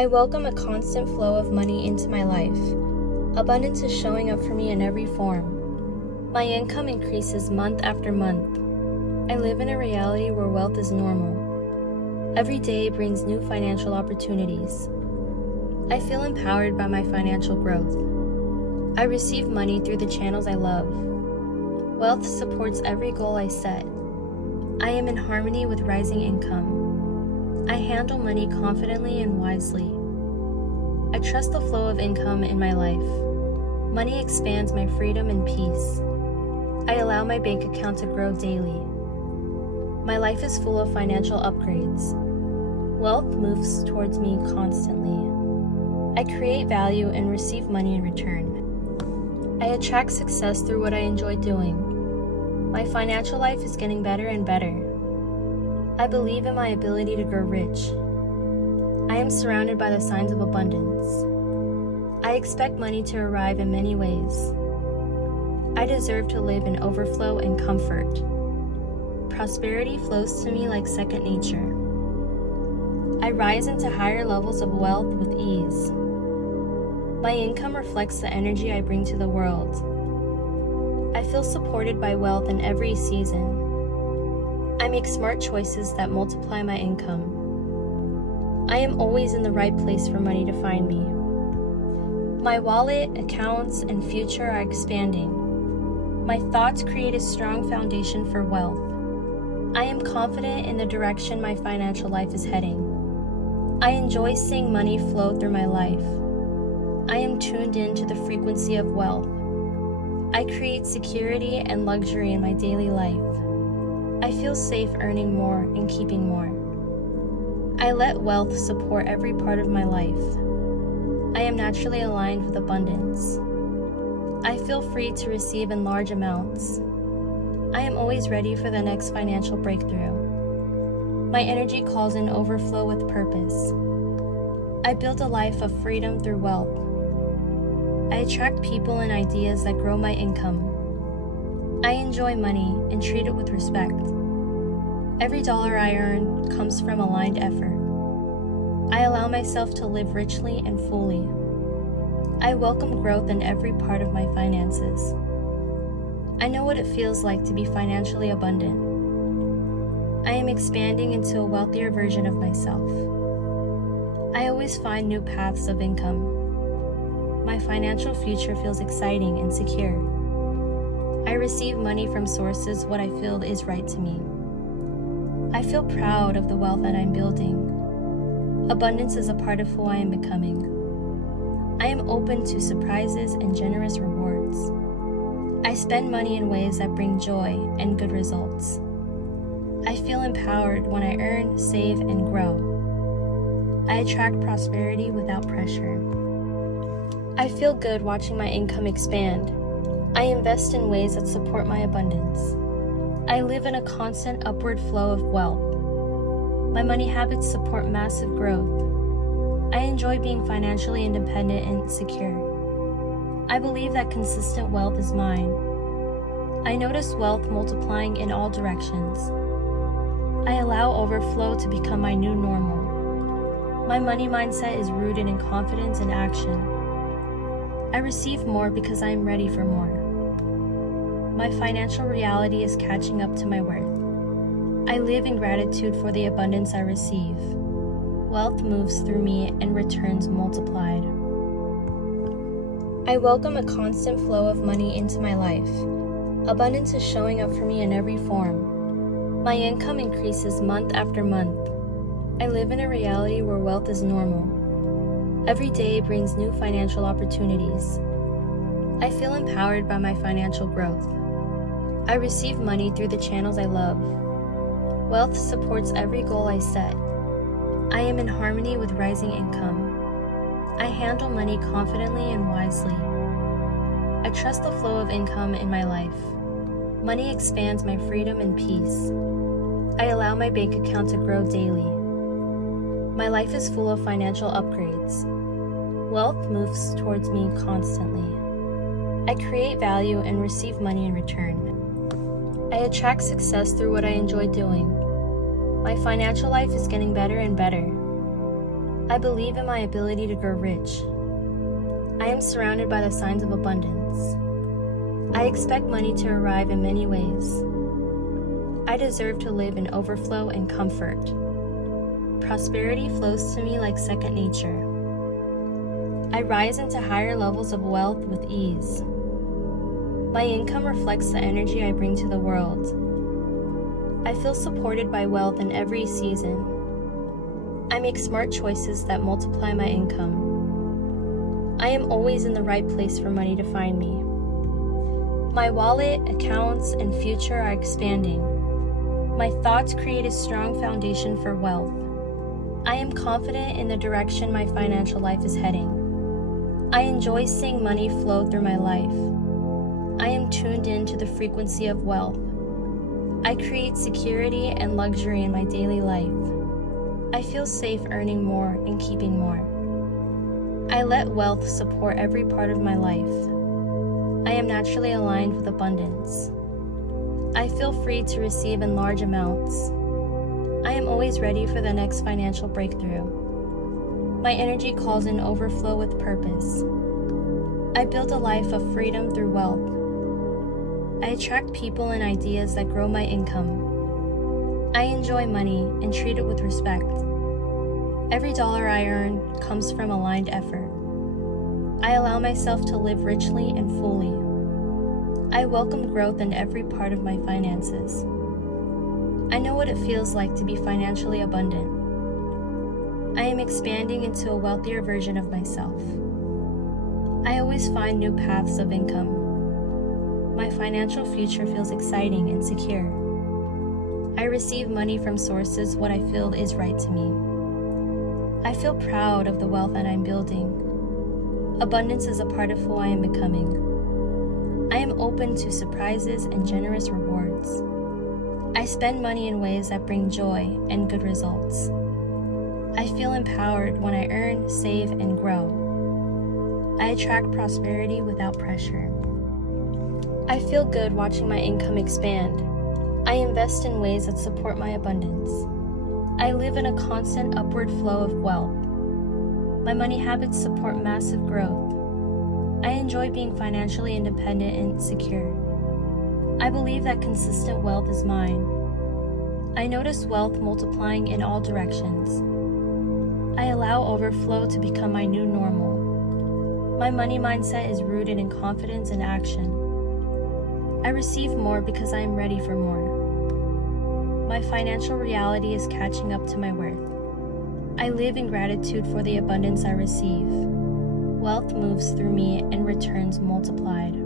I welcome a constant flow of money into my life. Abundance is showing up for me in every form. My income increases month after month. I live in a reality where wealth is normal. Every day brings new financial opportunities. I feel empowered by my financial growth. I receive money through the channels I love. Wealth supports every goal I set. I am in harmony with rising income. I handle money confidently and wisely. I trust the flow of income in my life. Money expands my freedom and peace. I allow my bank account to grow daily. My life is full of financial upgrades. Wealth moves towards me constantly. I create value and receive money in return. I attract success through what I enjoy doing. My financial life is getting better and better. I believe in my ability to grow rich. I am surrounded by the signs of abundance. I expect money to arrive in many ways. I deserve to live in overflow and comfort. Prosperity flows to me like second nature. I rise into higher levels of wealth with ease. My income reflects the energy I bring to the world. I feel supported by wealth in every season. I make smart choices that multiply my income. I am always in the right place for money to find me. My wallet, accounts, and future are expanding. My thoughts create a strong foundation for wealth. I am confident in the direction my financial life is heading. I enjoy seeing money flow through my life. I am tuned in to the frequency of wealth. I create security and luxury in my daily life. I feel safe earning more and keeping more. I let wealth support every part of my life. I am naturally aligned with abundance. I feel free to receive in large amounts. I am always ready for the next financial breakthrough. My energy calls in overflow with purpose. I build a life of freedom through wealth. I attract people and ideas that grow my income. I enjoy money and treat it with respect. Every dollar I earn comes from aligned effort. I allow myself to live richly and fully. I welcome growth in every part of my finances. I know what it feels like to be financially abundant. I am expanding into a wealthier version of myself. I always find new paths of income. My financial future feels exciting and secure. I receive money from sources what I feel is right to me. I feel proud of the wealth that I'm building. Abundance is a part of who I am becoming. I am open to surprises and generous rewards. I spend money in ways that bring joy and good results. I feel empowered when I earn, save, and grow. I attract prosperity without pressure. I feel good watching my income expand. I invest in ways that support my abundance. I live in a constant upward flow of wealth. My money habits support massive growth. I enjoy being financially independent and secure. I believe that consistent wealth is mine. I notice wealth multiplying in all directions. I allow overflow to become my new normal. My money mindset is rooted in confidence and action. I receive more because I am ready for more. My financial reality is catching up to my worth. I live in gratitude for the abundance I receive. Wealth moves through me and returns multiplied. I welcome a constant flow of money into my life. Abundance is showing up for me in every form. My income increases month after month. I live in a reality where wealth is normal. Every day brings new financial opportunities. I feel empowered by my financial growth. I receive money through the channels I love. Wealth supports every goal I set. I am in harmony with rising income. I handle money confidently and wisely. I trust the flow of income in my life. Money expands my freedom and peace. I allow my bank account to grow daily. My life is full of financial upgrades. Wealth moves towards me constantly. I create value and receive money in return. I attract success through what I enjoy doing. My financial life is getting better and better. I believe in my ability to grow rich. I am surrounded by the signs of abundance. I expect money to arrive in many ways. I deserve to live in overflow and comfort. Prosperity flows to me like second nature. I rise into higher levels of wealth with ease. My income reflects the energy I bring to the world. I feel supported by wealth in every season. I make smart choices that multiply my income. I am always in the right place for money to find me. My wallet, accounts, and future are expanding. My thoughts create a strong foundation for wealth. I am confident in the direction my financial life is heading. I enjoy seeing money flow through my life. I am tuned in to the frequency of wealth. I create security and luxury in my daily life. I feel safe earning more and keeping more. I let wealth support every part of my life. I am naturally aligned with abundance. I feel free to receive in large amounts. I am always ready for the next financial breakthrough. My energy calls in overflow with purpose. I build a life of freedom through wealth. I attract people and ideas that grow my income. I enjoy money and treat it with respect. Every dollar I earn comes from aligned effort. I allow myself to live richly and fully. I welcome growth in every part of my finances. I know what it feels like to be financially abundant. I am expanding into a wealthier version of myself. I always find new paths of income. My financial future feels exciting and secure. I receive money from sources what I feel is right to me. I feel proud of the wealth that I'm building. Abundance is a part of who I am becoming. I am open to surprises and generous rewards. I spend money in ways that bring joy and good results. I feel empowered when I earn, save, and grow. I attract prosperity without pressure. I feel good watching my income expand. I invest in ways that support my abundance. I live in a constant upward flow of wealth. My money habits support massive growth. I enjoy being financially independent and secure. I believe that consistent wealth is mine. I notice wealth multiplying in all directions. I allow overflow to become my new normal. My money mindset is rooted in confidence and action. I receive more because I am ready for more. My financial reality is catching up to my worth. I live in gratitude for the abundance I receive. Wealth moves through me and returns multiplied.